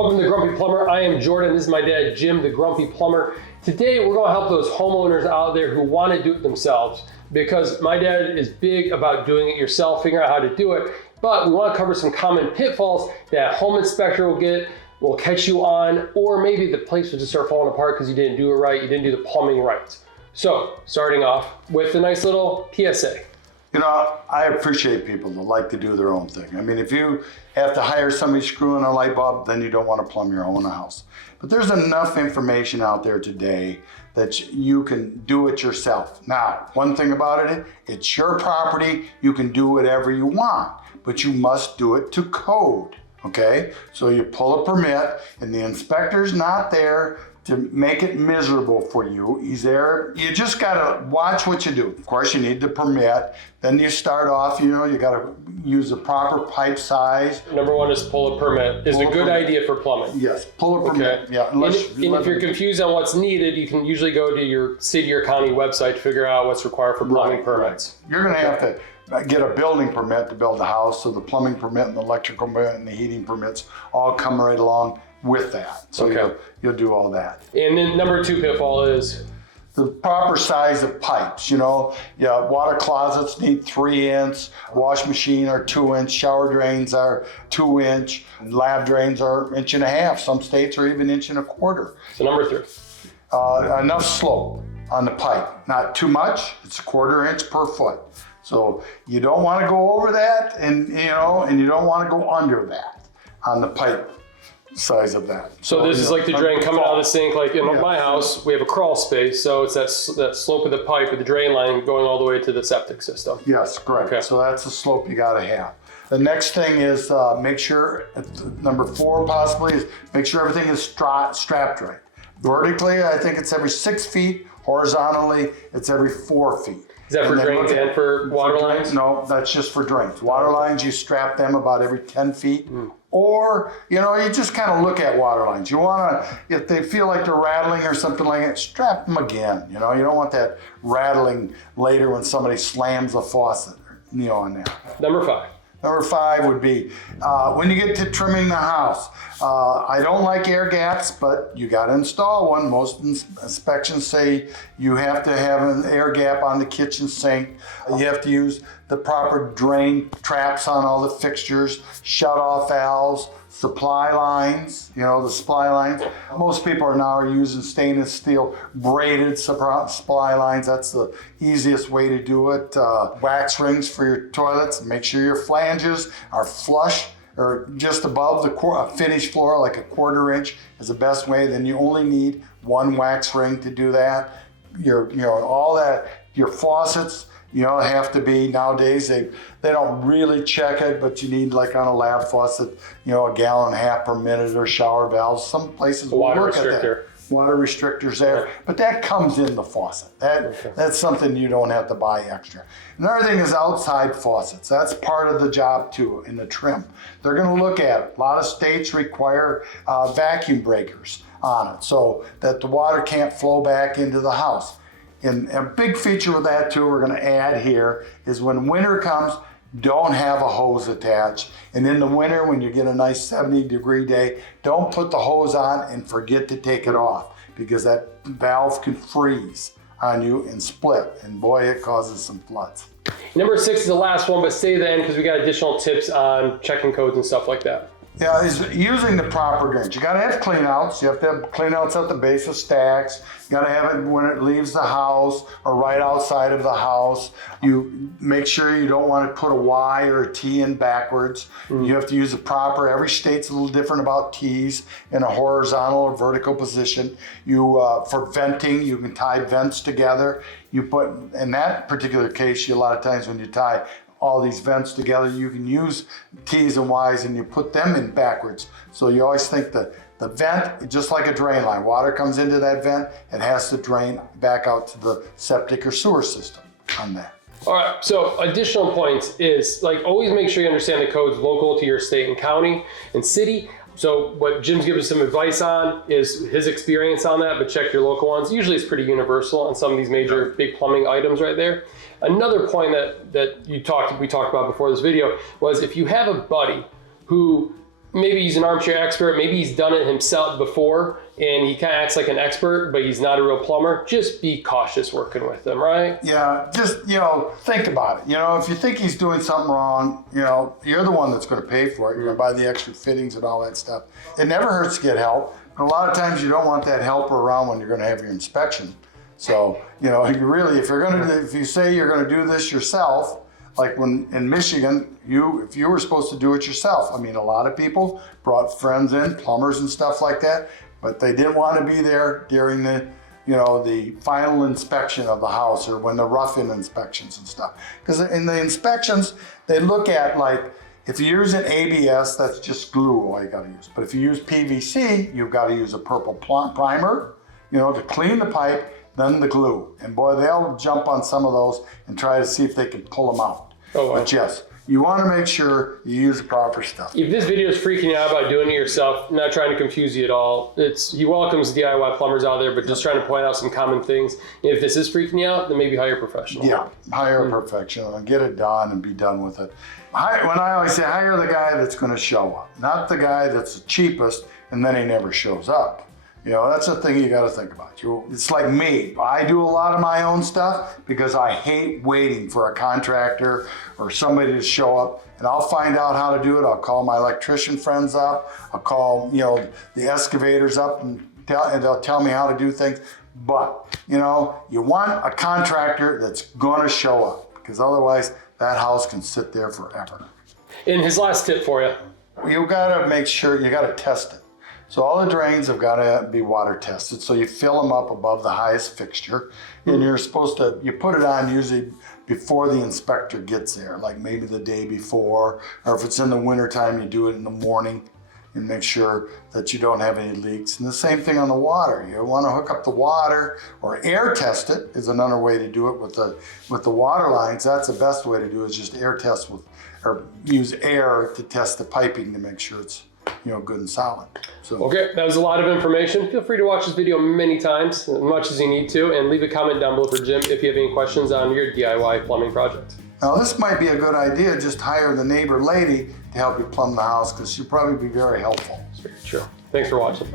Welcome to Grumpy Plumber. I am Jordan. This is my dad, Jim, the Grumpy Plumber. Today, we're going to help those homeowners out there who want to do it themselves, because my dad is big about doing it yourself, figuring out how to do it. But we want to cover some common pitfalls that a home inspector will catch you on, or maybe the place will just start falling apart because you didn't do it right, you didn't do the plumbing right. So, starting off with a nice little PSA. You know, I appreciate people that like to do their own thing. I mean, if you have to hire somebody screwing a light bulb, then you don't want to plumb your own house. But there's enough information out there today that you can do it yourself. Now, one thing about it, it's your property. You can do whatever you want, but you must do it to code, okay? So you pull a permit and the inspector's not there to make it miserable for you. He's there. You just gotta watch what you do. Of course, you need the permit. Then you start off, you gotta use the proper pipe size. Number one is pull a permit. Is a good idea for plumbing. Yes, pull a permit. Okay. Yeah. And if you're confused on what's needed, you can usually go to your city or county website to figure out what's required for plumbing permits. Right. You're gonna have to get a building permit to build the house, so the plumbing permit and the electrical permit and the heating permits all come right along with that. So you'll do all that. And then number two pitfall is the proper size of pipes. Water closets need 3-inch, wash machine are 2-inch, shower drains are 2-inch, lab drains are 1.5 inches. Some states are even 1.25 inches. So number three. Enough slope on the pipe, not too much. It's 1/4 inch per foot. So you don't want to go over that, and you don't want to go under that on the pipe size of that. So this is like the drain coming out of the sink. Like in my house, we have a crawl space, so it's that slope of the pipe with the drain line going all the way to the septic system. Yes, correct. Okay. So that's the slope you got to have. The next thing is make sure, number 4 possibly, is make sure everything is strapped right. Vertically, I think it's every 6 feet. Horizontally, it's every 4 feet. Is that for drains and for water lines? No, that's just for drains. Water lines, you strap them about every 10 feet. Or, you just kind of look at water lines. You want to, if they feel like they're rattling or something like that, strap them again. You don't want that rattling later when somebody slams a faucet, on that. Number 5. Number 5 would be when you get to trimming the house. I don't like air gaps, but you got to install one. Most inspections say you have to have an air gap on the kitchen sink. You have to use the proper drain traps on all the fixtures, shut-off valves, supply lines, the supply lines. Most people are using stainless steel braided supply lines. That's the easiest way to do it. Wax rings for your toilets. Make sure your flanges are flush or just above the finished floor, like a 1/4 inch is the best way. Then you only need 1 wax ring to do that. All that, your faucets, have to be, nowadays, they don't really check it, but you need, like on a lab faucet, 1.5 gallons per minute, or shower valves. Some places will look at that. Water restrictors there, but that comes in the faucet. That's something you don't have to buy extra. Another thing is outside faucets. That's part of the job too, in the trim. They're gonna look at it. A lot of states require vacuum breakers on it so that the water can't flow back into the house. And a big feature with that too, we're gonna add here, is when winter comes, don't have a hose attached. And in the winter, when you get a nice 70-degree day, don't put the hose on and forget to take it off, because that valve can freeze on you and split. And boy, it causes some floods. Number 6 is the last one, but stay to the end because we got additional tips on checking codes and stuff like that. Yeah, is using the proper drains. You gotta have clean outs. You have to have clean outs at the base of stacks. You gotta have it when it leaves the house or right outside of the house. You make sure you don't want to put a Y or a T in backwards. You have to use the proper, every state's a little different about T's in a horizontal or vertical position. For venting, you can tie vents together. In that particular case, a lot of times when you tie all these vents together, you can use T's and Y's and you put them in backwards. So you always think that the vent, just like a drain line, water comes into that vent, it has to drain back out to the septic or sewer system on that. All right, so additional points is, always make sure you understand the codes local to your state and county and city. So what Jim's given some advice on is his experience on that, but check your local ones. Usually it's pretty universal on some of these major big plumbing items right there. Another point that we talked about before this video was, if you have a buddy who maybe he's an armchair expert, maybe he's done it himself before and he kind of acts like an expert, but he's not a real plumber, just be cautious working with him, right? Yeah, just, think about it. If you think he's doing something wrong, you're the one that's going to pay for it. You're going to buy the extra fittings and all that stuff. It never hurts to get help. But a lot of times you don't want that helper around when you're going to have your inspection. So, you really, if you say you're going to do this yourself, like when in Michigan, if you were supposed to do it yourself. I mean, a lot of people brought friends in, plumbers and stuff like that, but they didn't want to be there during the final inspection of the house or when the rough-in inspections and stuff. Because in the inspections, they look at, like, if you use an ABS, that's just glue all you got to use. But if you use PVC, you've got to use a purple primer, to clean the pipe, then the glue. And boy, they'll jump on some of those and try to see if they can pull them out. Oh, wow. But yes, you want to make sure you use the proper stuff. If this video is freaking you out about doing it yourself, not trying to confuse you at all, he welcomes DIY plumbers out there, but just trying to point out some common things. If this is freaking you out, then maybe hire a professional. Yeah, hire a professional and get it done and be done with it. When I always say, hire the guy that's going to show up, not the guy that's the cheapest and then he never shows up. That's the thing you got to think about. It's like me. I do a lot of my own stuff because I hate waiting for a contractor or somebody to show up, and I'll find out how to do it. I'll call my electrician friends up. I'll call, the excavators up and they'll tell me how to do things. But, you want a contractor that's going to show up, because otherwise that house can sit there forever. And his last tip for you. You got to make sure, you got to test it. So all the drains have got to be water tested. So you fill them up above the highest fixture, and you're supposed to, you put it on usually before the inspector gets there, like maybe the day before, or if it's in the wintertime, you do it in the morning and make sure that you don't have any leaks. And the same thing on the water. You want to hook up the water or air test it is another way to do it with the water lines. That's the best way to do it, is just air test or use air to test the piping to make sure it's good and solid. So, okay, that was a lot of information. Feel free to watch this video many times, as much as you need to, and leave a comment down below for Jim if you have any questions on your DIY plumbing project. Now this might be a good idea, just hire the neighbor lady to help you plumb the house, because she'll probably be very helpful. That's very true. Thanks for watching.